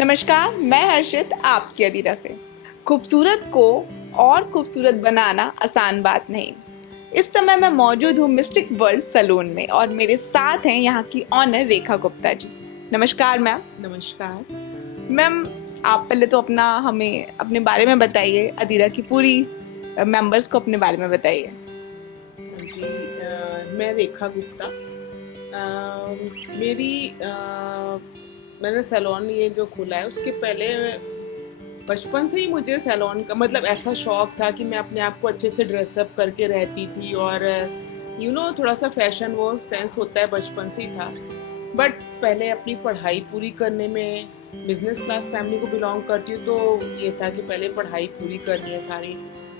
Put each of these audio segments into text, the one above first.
नमस्कार, मैं हर्षित आपकी अदीरा से। खूबसूरत को और खूबसूरत बनाना आसान बात नहीं। इस समय मैं मौजूद हूँ मिस्टिक वर्ल्ड सैलून में और मेरे साथ हैं यहाँ की ऑनर रेखा गुप्ता जी। नमस्कार मैम। नमस्कार मैम, आप पहले तो हमें अपने बारे में बताइए, अदीरा की पूरी मेंबर्स को अपने बारे में बताइए। जी। मैं रेखा गुप्ता। मैंने सैलून ये जो खोला है उसके पहले बचपन से ही मुझे सैलून का मतलब ऐसा शौक था कि मैं अपने आप को अच्छे से ड्रेसअप करके रहती थी और थोड़ा सा फैशन वो सेंस होता है बचपन से ही था। बट पहले अपनी पढ़ाई पूरी करने में, बिजनेस क्लास फैमिली को बिलोंग करती हूँ, तो ये था कि पहले पढ़ाई पूरी करनी है सारी।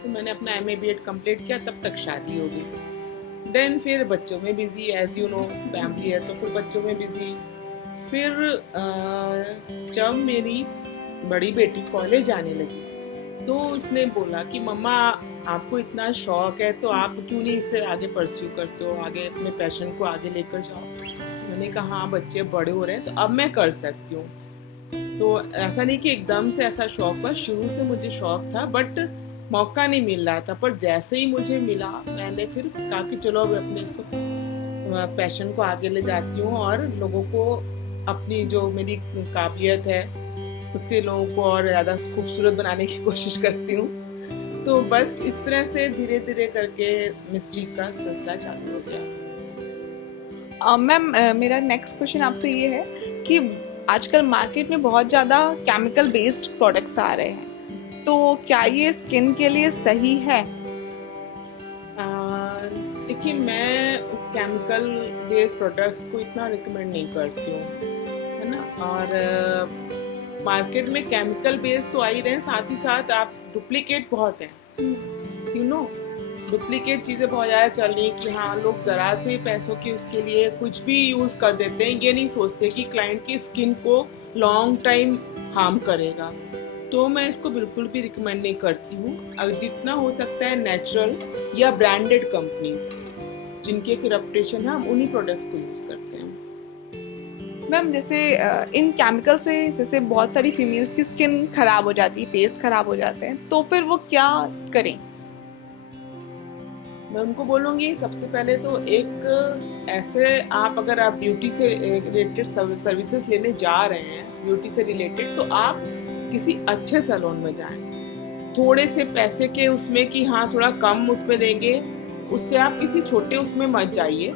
तो मैंने अपना MA BEd कंप्लीट किया, तब तक शादी हो गई। देन फिर बच्चों में busy, as you know family है तो फिर बच्चों में बिजी। फिर जब मेरी बड़ी बेटी कॉलेज आने लगी तो उसने बोला कि मम्मा आपको इतना शौक है तो आप क्यों नहीं इससे आगे परस्यू करते हो, आगे अपने पैशन को आगे लेकर जाओ। मैंने कहा हाँ, बच्चे बड़े हो रहे हैं तो अब मैं कर सकती हूँ। तो ऐसा नहीं कि एकदम से ऐसा शौक हुआ, शुरू से मुझे शौक था बट मौका नहीं मिल रहा था। पर जैसे ही मुझे मिला मैंने फिर कहा कि चलो अब अपने इसको पैशन को आगे ले जाती हूँ और लोगों को अपनी जो मेरी काबिलियत है उससे लोगों को और ज़्यादा खूबसूरत बनाने की कोशिश करती हूँ। तो बस इस तरह से धीरे धीरे करके मिस्ट्री का सिलसिला चालू हो गया। मैम, मेरा नेक्स्ट क्वेश्चन आपसे ये है कि आजकल मार्केट में बहुत ज़्यादा केमिकल बेस्ड प्रोडक्ट्स आ रहे हैं, तो क्या ये स्किन के लिए सही है? देखिए, मैं केमिकल बेस्ड प्रोडक्ट्स को इतना रिकमेंड नहीं करती हूँ, है ना। और मार्केट में केमिकल बेस्ड तो आ ही रहे हैं, साथ ही साथ आप डुप्लीकेट बहुत हैं, डुप्लीकेट चीज़ें बहुत ज़्यादा चल रही हैं कि हाँ, लोग ज़रा से पैसों की उसके लिए कुछ भी यूज़ कर देते हैं, ये नहीं सोचते कि क्लाइंट की स्किन को लॉन्ग टाइम हार्म करेगा। तो मैं इसको बिल्कुल भी रिकमेंड नहीं करती हूँ। अगर जितना हो सकता है नेचुरल या ब्रांडेड कंपनीज जिनके एक रेपुटेशन है, हम उन्हीं प्रोडक्ट्स को यूज़ करते हैं। मैम, जैसे इन केमिकल से जैसे बहुत सारी फीमेल्स की स्किन खराब हो जाती है, फेस खराब हो जाते हैं, तो फिर वो क्या करें? मैं उनको बोलूँगी सबसे पहले तो एक ऐसे अगर आप ब्यूटी से रिलेटेड सर्विसेज लेने जा रहे हैं, ब्यूटी से रिलेटेड, तो आप किसी अच्छे सैलून में जाएं। थोड़े से पैसे के उसमें कि हाँ थोड़ा कम उसमें देंगे, उससे आप किसी छोटे उसमें मत जाइए,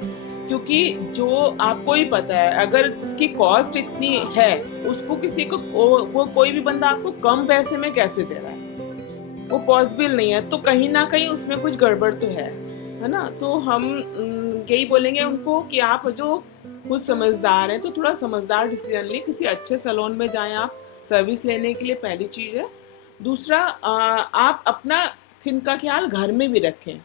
क्योंकि जो आपको ही पता है अगर जिसकी कॉस्ट इतनी है उसको किसी को वो कोई भी बंदा आपको कम पैसे में कैसे दे रहा है, वो पॉसिबल नहीं है। तो कहीं ना कहीं उसमें कुछ गड़बड़ तो है ना। तो हम यही बोलेंगे उनको कि आप जो खुद समझदार हैं तो थोड़ा समझदार डिसीजन लें, किसी अच्छे सैलून में जाएं आप सर्विस लेने के लिए, पहली चीज़ है। दूसरा, आप अपना स्किन का ख्याल घर में भी रखें।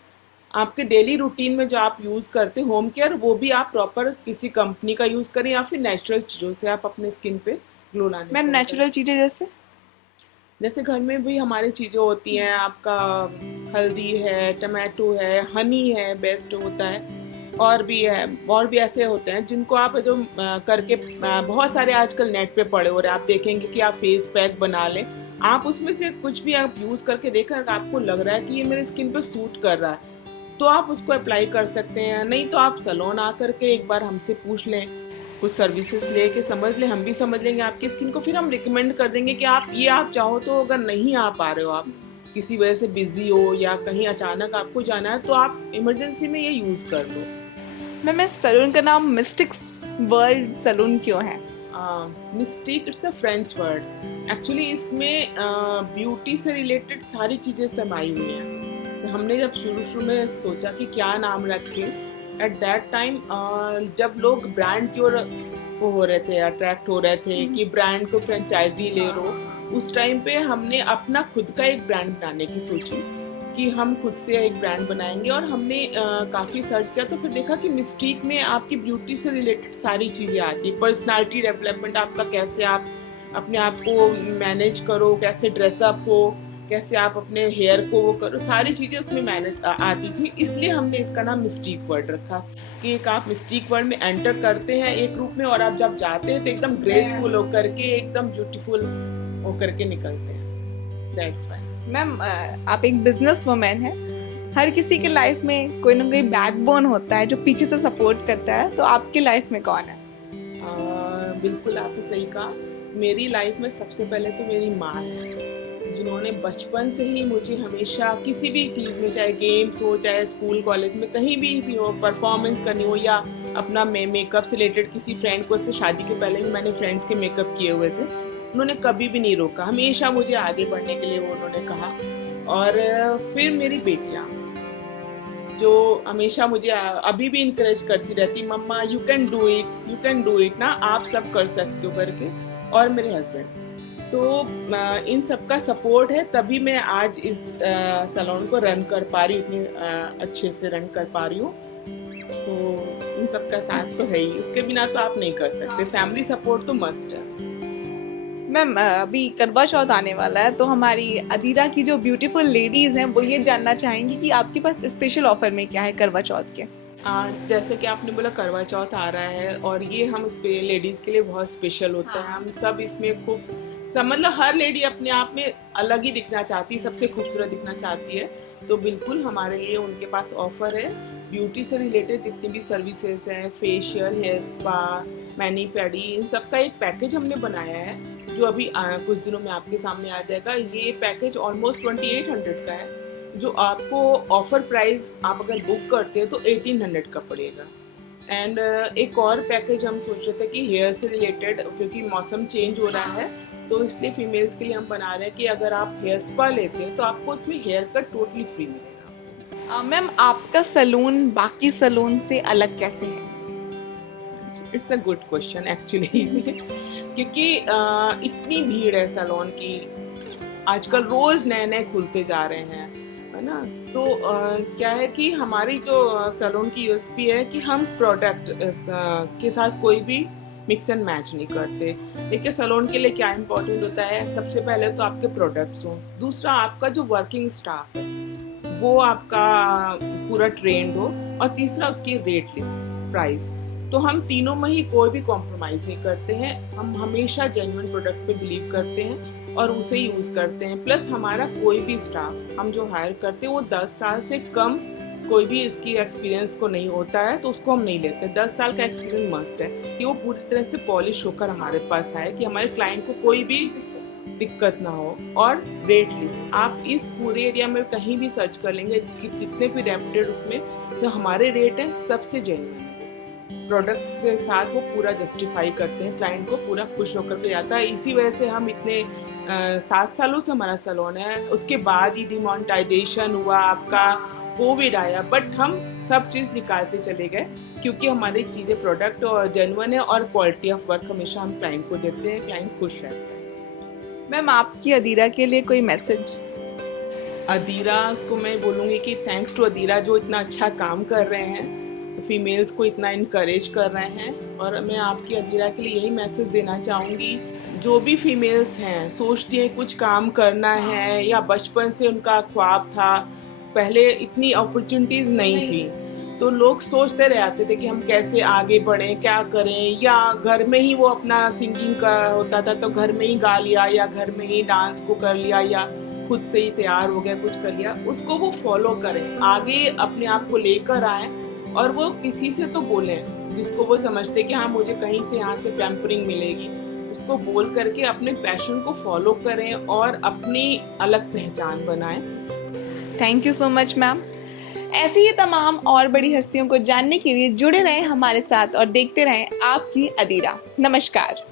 आपके डेली रूटीन में जो आप यूज़ करते होम केयर, वो भी आप प्रॉपर किसी कंपनी का यूज़ करें या फिर नेचुरल चीज़ों से आप अपने स्किन पे ग्लो लाने। मैम, नेचुरल चीज़ें जैसे घर में भी हमारी चीज़ें होती हैं, आपका हल्दी है, टमाटो है, हनी है, बेस्ट होता है, और भी ऐसे होते हैं जिनको आप जो करके बहुत सारे आजकल नेट पे पड़े हो रहे हैं। आप देखेंगे कि आप फेस पैक बना लें, आप उसमें से कुछ भी आप यूज़ करके देखें, अगर आपको लग रहा है कि ये मेरे स्किन पे सूट कर रहा है तो आप उसको अप्लाई कर सकते हैं। नहीं तो आप सैलून आकर के एक बार हमसे पूछ लें, कुछ सर्विसेज लेके समझ लें, हम भी समझ लेंगे आपकी स्किन को, फिर हम रिकमेंड कर देंगे कि आप चाहो तो, अगर नहीं आ पा रहे हो, आप किसी वजह से बिजी हो या कहीं अचानक आपको जाना है, तो आप इमरजेंसी में ये यूज़ कर लो। मैम, इस सैलून का नाम मिस्टिक वर्ल्ड सैलून क्यों है? Mistake, it's a French word. Actually इसमें ब्यूटी से रिलेटेड सारी चीज़ें समाई हुई हैं। हमने जब शुरू में सोचा कि क्या नाम रखें, एट दैट टाइम जब लोग ब्रांड की ओर वो हो रहे थे, अट्रैक्ट हो रहे थे कि ब्रांड को फ्रेंचाइजी ले लो। उस टाइम पे हमने अपना खुद का एक ब्रांड बनाने की सोची कि हम खुद से एक ब्रांड बनाएंगे, और हमने काफ़ी सर्च किया तो फिर देखा कि मिस्टीक में आपकी ब्यूटी से रिलेटेड सारी चीज़ें आती, पर्सनालिटी डेवलपमेंट, आपका कैसे आप अपने आप को मैनेज करो, कैसे ड्रेसअप हो, कैसे आप अपने हेयर को वो करो, सारी चीज़ें उसमें मैनेज आती थी। इसलिए हमने इसका नाम मिस्टीक वर्ल्ड रखा कि एक आप मिस्टीक वर्ल्ड में एंटर करते हैं एक रूप में, और आप जब जाते हैं तो एकदम ग्रेसफुल होकर के, एकदम ब्यूटीफुल होकर के निकलते हैं। That's why. मैम, आप एक बिजनेस वुमेन है, हर किसी के लाइफ में कोई ना कोई बैकबोन होता है जो पीछे से सपोर्ट करता है, तो आपकी लाइफ में कौन है? बिल्कुल आपने सही कहा। मेरी लाइफ में सबसे पहले तो मेरी माँ है, जिन्होंने बचपन से ही मुझे हमेशा किसी भी चीज़ में, चाहे गेम्स हो, चाहे स्कूल कॉलेज में कहीं भी हो, परफॉर्मेंस करनी हो, या अपना मेकअप से रिलेटेड किसी फ्रेंड को, इससे शादी के पहले भी मैंने फ्रेंड्स के मेकअप किए हुए थे, उन्होंने कभी भी नहीं रोका, हमेशा मुझे आगे बढ़ने के लिए वो उन्होंने कहा। और फिर मेरी बेटियाँ जो हमेशा मुझे अभी भी इनकरेज करती रहती, मम्मा यू कैन डू इट ना, आप सब कर सकते हो करके। और मेरे हस्बैंड, तो इन सब का सपोर्ट है, तभी मैं आज इस सैलून को रन कर पा रही हूँ, इतनी अच्छे से रन कर पा रही हूँ। तो इन सब का साथ तो है ही, उसके बिना तो आप नहीं कर सकते, फैमिली सपोर्ट तो मस्ट है। मैम, अभी करवा चौथ आने वाला है, तो हमारी अदीरा की जो ब्यूटीफुल लेडीज हैं वो ये जानना चाहेंगी कि आपके पास स्पेशल ऑफर में क्या है करवा चौथ के? जैसे कि आपने बोला करवा चौथ आ रहा है, और ये हम लेडीज़ के लिए बहुत स्पेशल होता है। हम सब इसमें खूब मतलब हर लेडी अपने आप में अलग ही दिखना चाहती है, सबसे खूबसूरत दिखना चाहती है। तो बिल्कुल हमारे लिए उनके पास ऑफर है। ब्यूटी से रिलेटेड जितनी भी सर्विसेज हैं, फेशियल, हेयर स्पा, मैनी पेडी, इन सब का एक पैकेज हमने बनाया है, जो अभी कुछ दिनों में आपके सामने आ जाएगा। ये पैकेज ऑलमोस्ट 2800 का है, जो आपको ऑफर प्राइस आप अगर बुक करते हैं तो 1800 का पड़ेगा। एंड एक और पैकेज हम सोच रहे थे कि हेयर से रिलेटेड, क्योंकि मौसम चेंज हो रहा है, तो इसलिए फीमेल्स के लिए हम बना रहे हैं कि अगर आप हेयर स्पा लेते हैं तो आपको उसमें हेयर कट टोटली फ्री मिलेगा। मैम, आपका सैलून बाकी सैलून से अलग कैसे है? It's a good question actually क्योंकि इतनी भीड़ है सैलून की, आजकल रोज नए नए खुलते जा रहे हैं, है ना। तो क्या है कि हमारी जो सैलून की यूएसपी है कि हम प्रोडक्ट के साथ कोई भी मिक्स एंड मैच नहीं करते। देखिए सैलून के लिए क्या इम्पोर्टेंट होता है, सबसे पहले तो आपके प्रोडक्ट्स हो, दूसरा आपका जो वर्किंग स्टाफ है वो आपका पूरा ट्रेंड हो, और तीसरा उसकी रेट लिस्ट प्राइस। तो हम तीनों में ही कोई भी कॉम्प्रोमाइज़ नहीं करते हैं, हम हमेशा जेन्युइन प्रोडक्ट पे बिलीव करते हैं और उसे यूज़ करते हैं। प्लस हमारा कोई भी स्टाफ हम जो हायर करते हैं वो 10 साल से कम कोई भी इसकी एक्सपीरियंस को नहीं होता है, तो उसको हम नहीं लेते। 10 साल का एक्सपीरियंस मस्ट है कि वो पूरी तरह से पॉलिश होकर हमारे पास आए, कि हमारे क्लाइंट को कोई भी दिक्कत ना हो। और रेट लिस्ट आप इस पूरे एरिया में कहीं भी सर्च कर लेंगे कि जितने भी रेपुटेड उसमें, तो हमारे रेट है सबसे जेन्युइन। प्रोडक्ट्स के साथ वो पूरा जस्टिफाई करते हैं, क्लाइंट को पूरा खुश होकर के जाता है। इसी वजह से हम इतने 7 सालों से हमारा सैलून है। उसके बाद ही डिमोनेटाइजेशन हुआ, आपका कोविड आया, बट हम सब चीज़ निकालते चले गए क्योंकि हमारी चीज़ें प्रोडक्ट और जेन्युइन है, और क्वालिटी ऑफ वर्क हमेशा हम क्लाइंट को देते हैं, क्लाइंट खुश रहते हैं। मैम, आपकी अदीरा के लिए कोई मैसेज? अदीरा को मैं बोलूँगी कि थैंक्स टू अदीरा, जो इतना अच्छा काम कर रहे हैं, फीमेल्स को इतना इनकरेज कर रहे हैं। और मैं आपकी अदीरा के लिए यही मैसेज देना चाहूँगी, जो भी फीमेल्स हैं सोचती हैं कुछ काम करना है, या बचपन से उनका ख्वाब था, पहले इतनी अपॉर्चुनिटीज़ नहीं थी, तो लोग सोचते रहते थे कि हम कैसे आगे बढ़ें, क्या करें, या घर में ही वो अपना सिंगिंग का होता था तो घर में ही गा लिया, या घर में ही डांस को कर लिया, या खुद से ही तैयार हो गया कुछ कर लिया। उसको वो फॉलो करें, आगे अपने आप को लेकर आएँ, और वो किसी से तो बोलें जिसको वो समझते कि हाँ मुझे कहीं से यहाँ से पैम्परिंग मिलेगी, उसको बोल करके अपने पैशन को फॉलो करें और अपनी अलग पहचान बनाएं। Thank you so much ma'am. ऐसी ही तमाम और बड़ी हस्तियों को जानने के लिए जुड़े रहें हमारे साथ और देखते रहें आपकी अदीरा। नमस्कार।